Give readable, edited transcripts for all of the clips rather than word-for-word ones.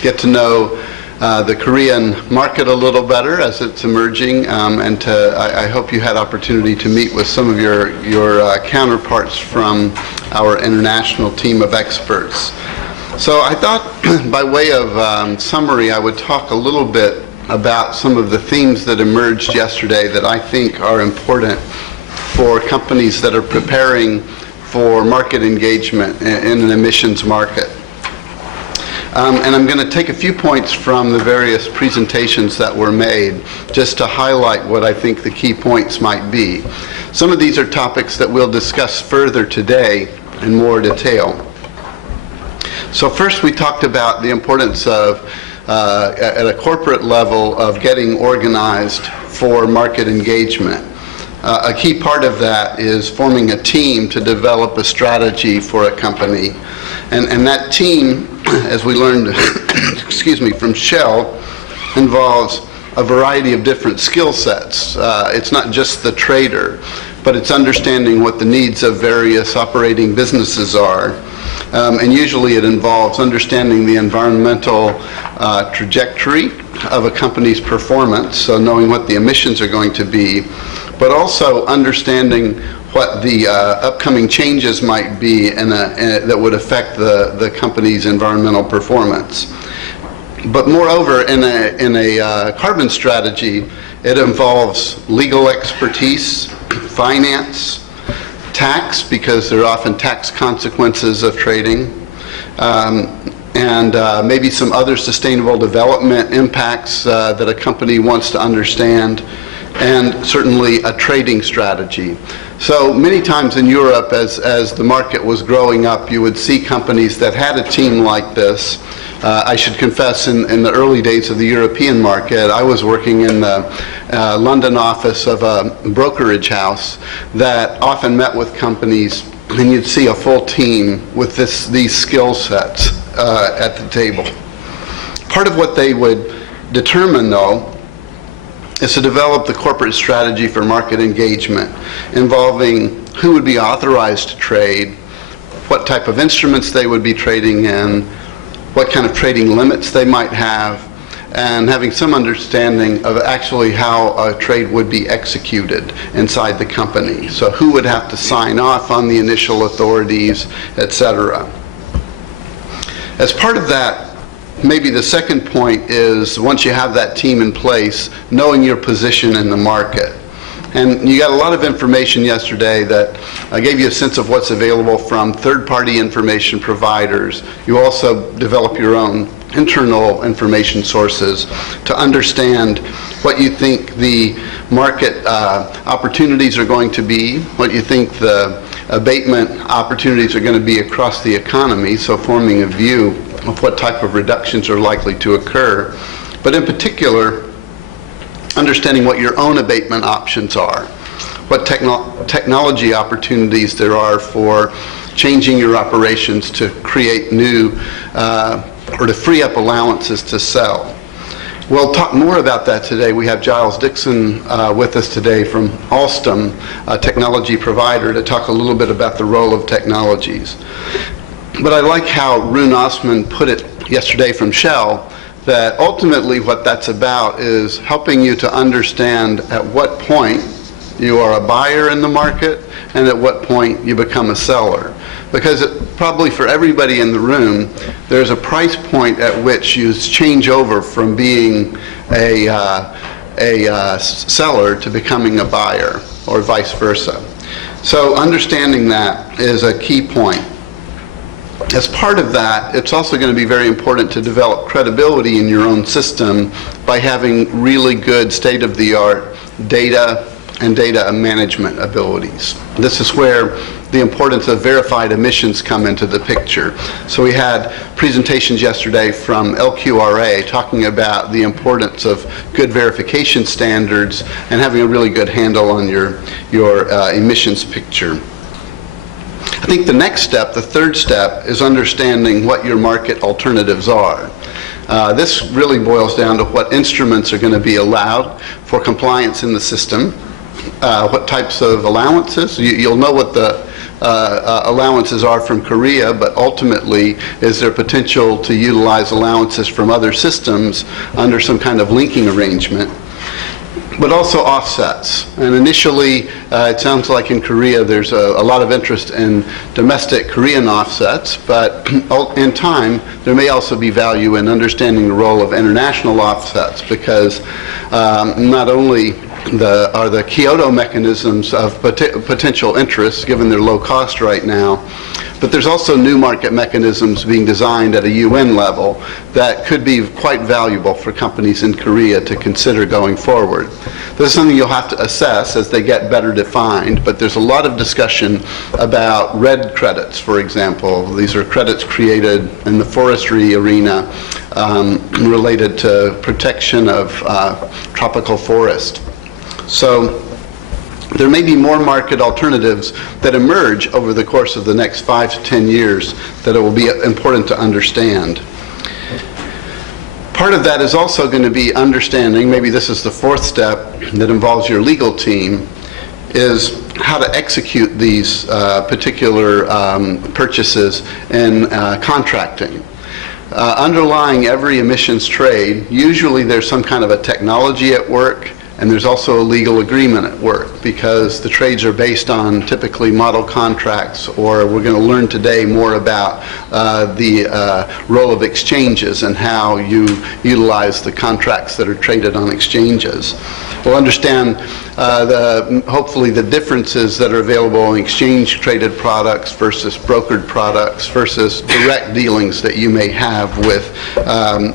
get to know the Korean market a little better as it's emerging, and I hope you had opportunity to meet with some of your counterparts from our international team of experts. So I thought by way of summary I would talk a little bit about some of the themes that emerged yesterday that I think are important for companies that are preparing for market engagement in an emissions market. And I'm going to take a few points from the various presentations that were made just to highlight what I think the key points might be. Some of these are topics that we'll discuss further today in more detail. So first we talked about the importance of, at a corporate level, of getting organized for market engagement. A key part of that is forming a team to develop a strategy for a company. And that team, as we learned excuse me, from Shell, involves a variety of different skill sets. It's not just the trader, but it's understanding what the needs of various operating businesses are. And usually it involves understanding the environmental trajectory of a company's performance, so knowing what the emissions are going to be, but also understanding what the upcoming changes might be that would affect the company's environmental performance. But moreover, in a carbon strategy, it involves legal expertise, finance, tax, because there are often tax consequences of trading, and maybe some other sustainable development impacts that a company wants to understand, and certainly a trading strategy. So many times in Europe, as the market was growing up, you would see companies that had a team like this. I should confess, in the early days of the European market, I was working in the London office of a brokerage house that often met with companies, and you'd see a full team with these skill sets at the table. Part of what they would determine, though, is to develop the corporate strategy for market engagement, involving who would be authorized to trade, what type of instruments they would be trading in, what kind of trading limits they might have, and having some understanding of actually how a trade would be executed inside the company. So who would have to sign off on the initial authorities, etc. As part of that, maybe the second point is, once you have that team in place, knowing your position in the market. And you got a lot of information yesterday that gave you a sense of what's available from third-party information providers. You also develop your own internal information sources to understand what you think the market opportunities are going to be, what you think the abatement opportunities are going to be across the economy, so forming a view of what type of reductions are likely to occur, but in particular, understanding what your own abatement options are, what technology opportunities there are for changing your operations to create new or to free up allowances to sell. We'll talk more about that today. We have Giles Dixon with us today from Alstom, a technology provider, to talk a little bit about the role of technologies. But I like how Rune Osman put it yesterday from Shell, that ultimately what that's about is helping you to understand at what point you are a buyer in the market and at what point you become a seller. Because probably for everybody in the room, there's a price point at which you change over from being a seller to becoming a buyer, or vice versa. So understanding that is a key point. As part of that, it's also going to be very important to develop credibility in your own system by having really good state-of-the-art data and data management abilities. This is where the importance of verified emissions come into the picture. So we had presentations yesterday from LQRA talking about the importance of good verification standards and having a really good handle on your emissions picture. I think the next step, the third step, is understanding what your market alternatives are. This really boils down to what instruments are going to be allowed for compliance in the system, what types of allowances. You'll know what allowances are from Korea, but ultimately is there potential to utilize allowances from other systems under some kind of linking arrangement, but also offsets. And initially, it sounds like in Korea there's a lot of interest in domestic Korean offsets, but in time there may also be value in understanding the role of international offsets, because not only are the Kyoto mechanisms of potential interest given their low cost right now, but there's also new market mechanisms being designed at a UN level that could be quite valuable for companies in Korea to consider going forward. This is something you'll have to assess as they get better defined, but there's a lot of discussion about red credits, for example. These are credits created in the forestry arena related to protection of tropical forest. So there may be more market alternatives that emerge over the course of the next 5 to 10 years that it will be important to understand. Part of that is also going to be understanding, maybe this is the fourth step that involves your legal team, is how to execute these particular purchases in contracting. Underlying every emissions trade, usually there's some kind of a technology at work, and there's also a legal agreement at work, because the trades are based on typically model contracts, or we're going to learn today more about the role of exchanges and how you utilize the contracts that are traded on exchanges. We'll understand hopefully the differences that are available in exchange-traded products versus brokered products versus direct dealings that you may have with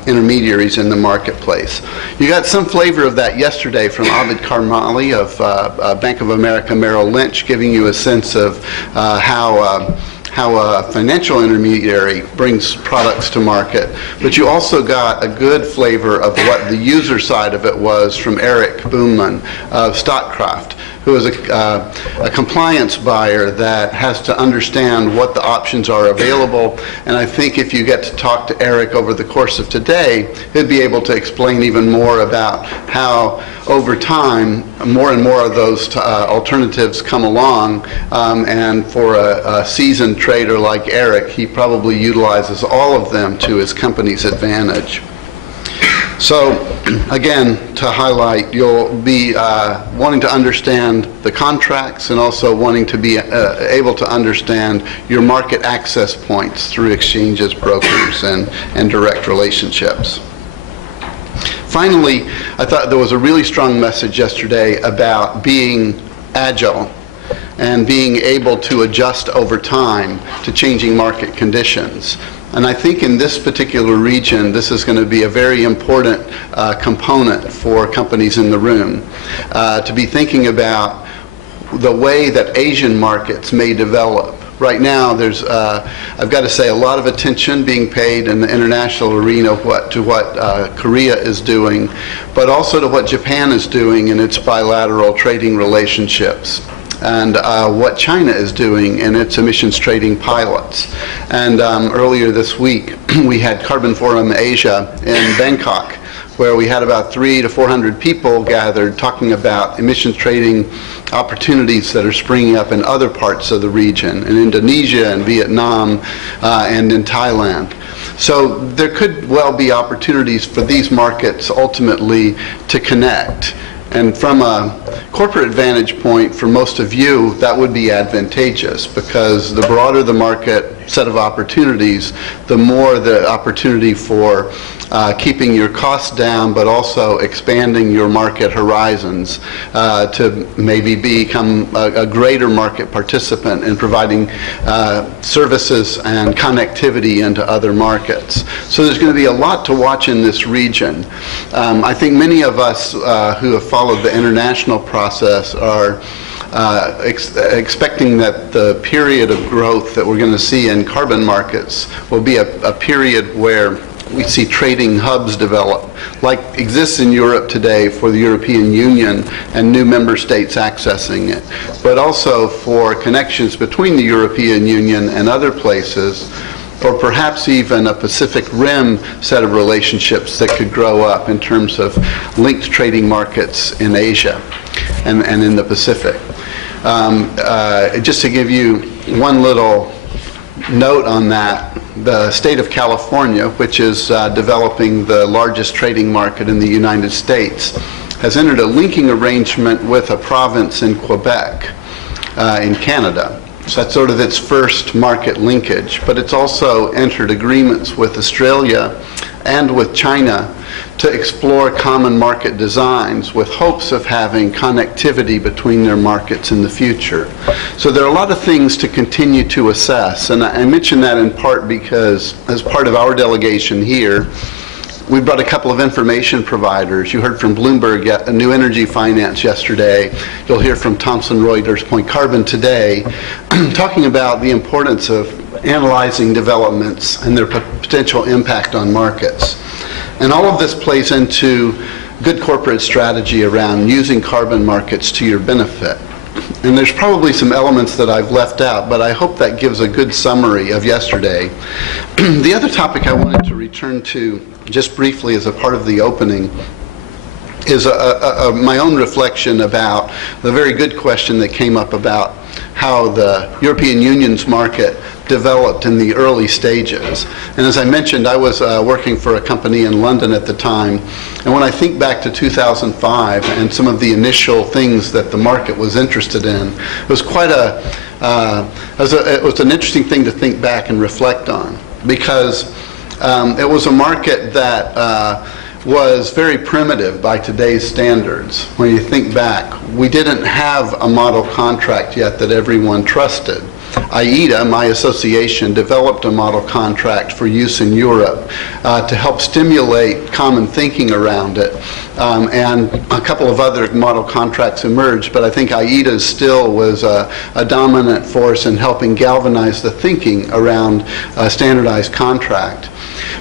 intermediaries in the marketplace. You got some flavor of that yesterday from Abid Karmali of Bank of America Merrill Lynch, giving you a sense of how a financial intermediary brings products to market. But you also got a good flavor of what the user side of it was from Eric Boomman of Stockcraft, who is a compliance buyer that has to understand what the options are available. And I think if you get to talk to Eric over the course of today, he'll be able to explain even more about how over time more and more of those alternatives come along, and for a seasoned trader like Eric, he probably utilizes all of them to his company's advantage. So again, to highlight, you'll be wanting to understand the contracts and also wanting to be able to understand your market access points through exchanges, brokers, and direct relationships. Finally, I thought there was a really strong message yesterday about being agile and being able to adjust over time to changing market conditions. And I think in this particular region, this is going to be a very important component for companies in the room to be thinking about the way that Asian markets may develop. Right now, there's, I've got to say, a lot of attention being paid in the international arena to what Korea is doing, but also to what Japan is doing in its bilateral trading relationships, and what China is doing in its emissions trading pilots. And earlier this week, we had Carbon Forum Asia in Bangkok, where we had about 300 to 400 people gathered talking about emissions trading opportunities that are springing up in other parts of the region, in Indonesia and Vietnam and in Thailand. So there could well be opportunities for these markets ultimately to connect. And from a corporate vantage point, for most of you, that would be advantageous, because the broader the market set of opportunities, the more the opportunity for keeping your costs down, but also expanding your market horizons to maybe become a greater market participant in providing services and connectivity into other markets. So there's going to be a lot to watch in this region. I think many of us who have followed the international process are expecting that the period of growth that we're going to see in carbon markets will be a period where we see trading hubs develop, like exists in Europe today for the European Union and new member states accessing it, but also for connections between the European Union and other places, or perhaps even a Pacific Rim set of relationships that could grow up in terms of linked trading markets in Asia and in the Pacific. Just to give you one little note on that, the state of California, which is developing the largest trading market in the United States, has entered a linking arrangement with a province in Quebec in Canada. So that's sort of its first market linkage. But it's also entered agreements with Australia and with China to explore common market designs with hopes of having connectivity between their markets in the future. So there are a lot of things to continue to assess, and I mention that in part because as part of our delegation here, we brought a couple of information providers. You heard from Bloomberg, New Energy Finance yesterday. You'll hear from Thomson Reuters Point Carbon today, talking about the importance of analyzing developments and their potential impact on markets. And all of this plays into good corporate strategy around using carbon markets to your benefit. And there's probably some elements that I've left out, but I hope that gives a good summary of yesterday. The other topic I wanted to return to just briefly as a part of the opening is my own reflection about the very good question that came up about how the European Union's market developed in the early stages. And as I mentioned, I was working for a company in London at the time, and when I think back to 2005 and some of the initial things that the market was interested in, it was quite it was an interesting thing to think back and reflect on, because it was a market that was very primitive by today's standards. When you think back, we didn't have a model contract yet that everyone trusted. IETA, my association, developed a model contract for use in Europe to help stimulate common thinking around it. And a couple of other model contracts emerged, but I think IETA still was a dominant force in helping galvanize the thinking around a standardized contract.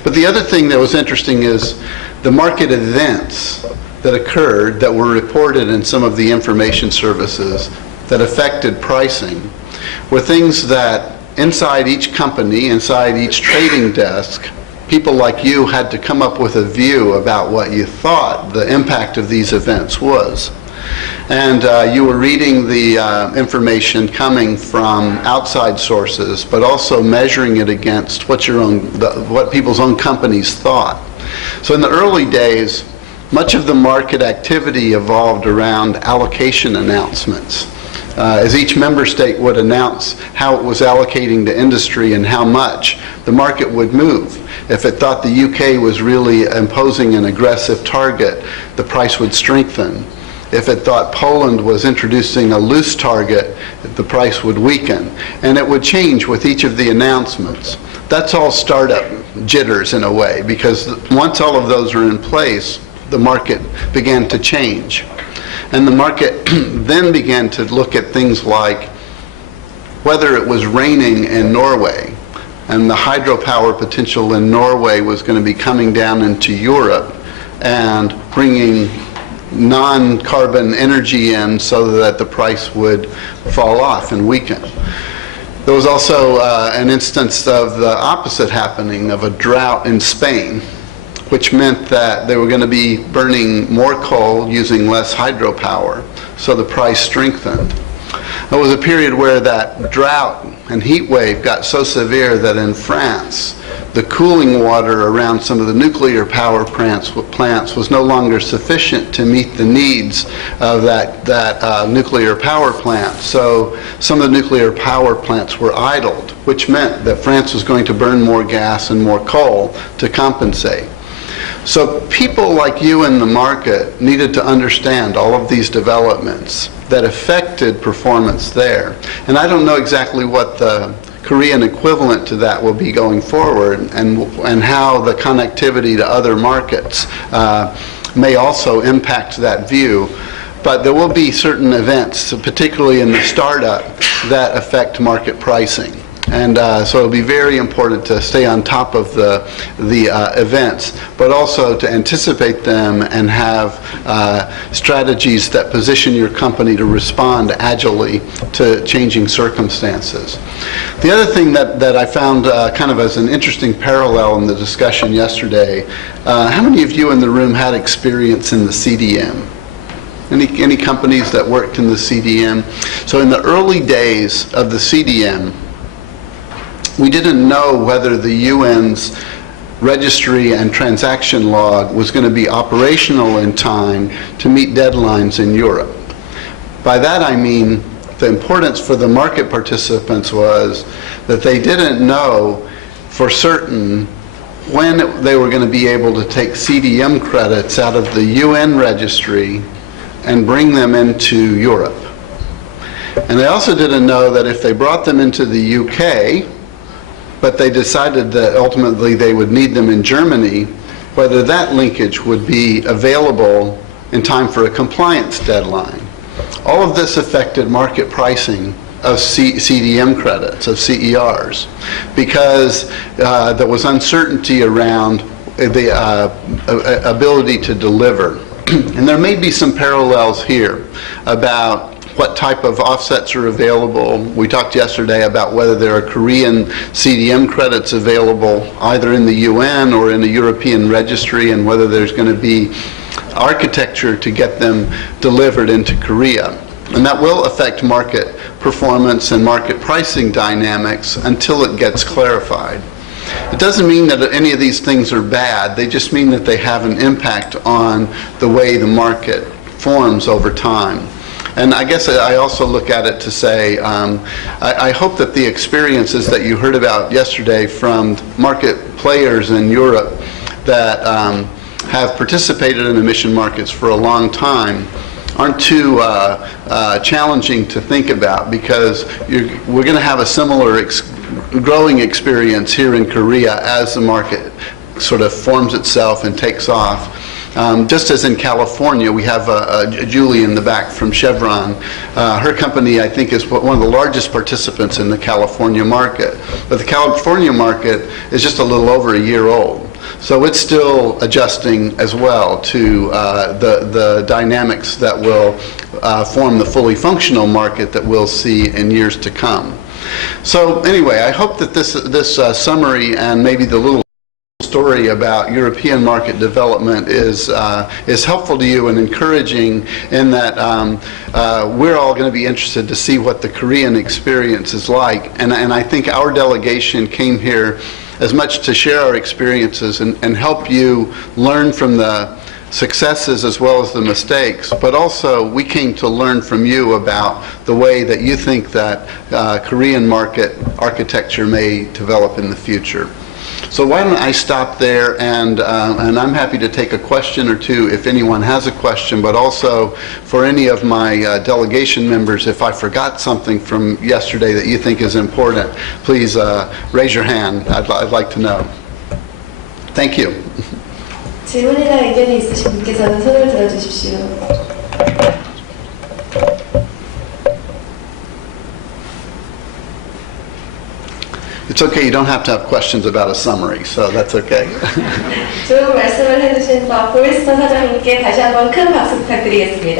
But the other thing that was interesting is the market events that occurred that were reported in some of the information services that affected pricing were things that inside each company, inside each trading desk, people like you had to come up with a view about what you thought the impact of these events was. And you were reading the information coming from outside sources, but also measuring it against what people's own companies thought. So in the early days, much of the market activity evolved around allocation announcements. As each member state would announce how it was allocating to industry and how much, the market would move. If it thought the UK was really imposing an aggressive target, the price would strengthen. If it thought Poland was introducing a loose target, the price would weaken. And it would change with each of the announcements. That's all startup jitters in a way, because once all of those are in place, the market began to change. And the market then began to look at things like whether it was raining in Norway, and the hydropower potential in Norway was going to be coming down into Europe and bringing non-carbon energy in so that the price would fall off and weaken. There was also an instance of the opposite happening, of a drought in Spain, which meant that they were going to be burning more coal using less hydropower, so the price strengthened. There was a period where that drought and heat wave got so severe that in France, the cooling water around some of the nuclear power plants was no longer sufficient to meet the needs of that nuclear power plant. So some of the nuclear power plants were idled, which meant that France was going to burn more gas and more coal to compensate. So people like you in the market needed to understand all of these developments that affected performance there. And I don't know exactly what the Korean equivalent to that will be going forward, and how the connectivity to other markets may also impact that view. But there will be certain events, particularly in the startup, that affect market pricing. And so it'll be very important to stay on top of the events, but also to anticipate them and have strategies that position your company to respond agilely to changing circumstances. The other thing that I found kind of as an interesting parallel in the discussion yesterday, how many of you in the room had experience in the CDM? Any companies that worked in the CDM? So in the early days of the CDM, we didn't know whether the UN's registry and transaction log was going to be operational in time to meet deadlines in Europe. By that I mean the importance for the market participants was that they didn't know for certain when they were going to be able to take CDM credits out of the UN registry and bring them into Europe. And they also didn't know that if they brought them into the UK, but they decided that ultimately they would need them in Germany, whether that linkage would be available in time for a compliance deadline. All of this affected market pricing of CDM credits, of CERs, because there was uncertainty around the ability to deliver. And there may be some parallels here about what type of offsets are available. We talked yesterday about whether there are Korean CDM credits available either in the UN or in a European registry, and whether there's going to be architecture to get them delivered into Korea. And that will affect market performance and market pricing dynamics until it gets clarified. It doesn't mean that any of these things are bad. They just mean that they have an impact on the way the market forms over time. And I guess I also look at it to say, I hope that the experiences that you heard about yesterday from market players in Europe that have participated in emission markets for a long time aren't too challenging to think about, because we're going to have a similar growing experience here in Korea as the market sort of forms itself and takes off. Just as in California, we have Julie in the back from Chevron. Her company, I think, is one of the largest participants in the California market. But the California market is just a little over a year old. So it's still adjusting as well to the dynamics that will form the fully functional market that we'll see in years to come. So anyway, I hope that this summary and maybe the little story about European market development is helpful to you and encouraging, in that we're all going to be interested to see what the Korean experience is like. And I think our delegation came here as much to share our experiences and help you learn from the successes as well as the mistakes, but also we came to learn from you about the way that you think that Korean market architecture may develop in the future. So why don't I stop there, and I'm happy to take a question or two if anyone has a question, but also for any of my delegation members, if I forgot something from yesterday that you think is important, please raise your hand. I'd like to know. Thank you. 질문이나 의견이 있으신 분께서는 손을 들어주십시오. It's okay, you don't have to have questions about a summary, so that's okay. 좋은 말씀을 해주신 포리스터 사장님께 다시 한번 큰 박수 부탁드리겠습니다.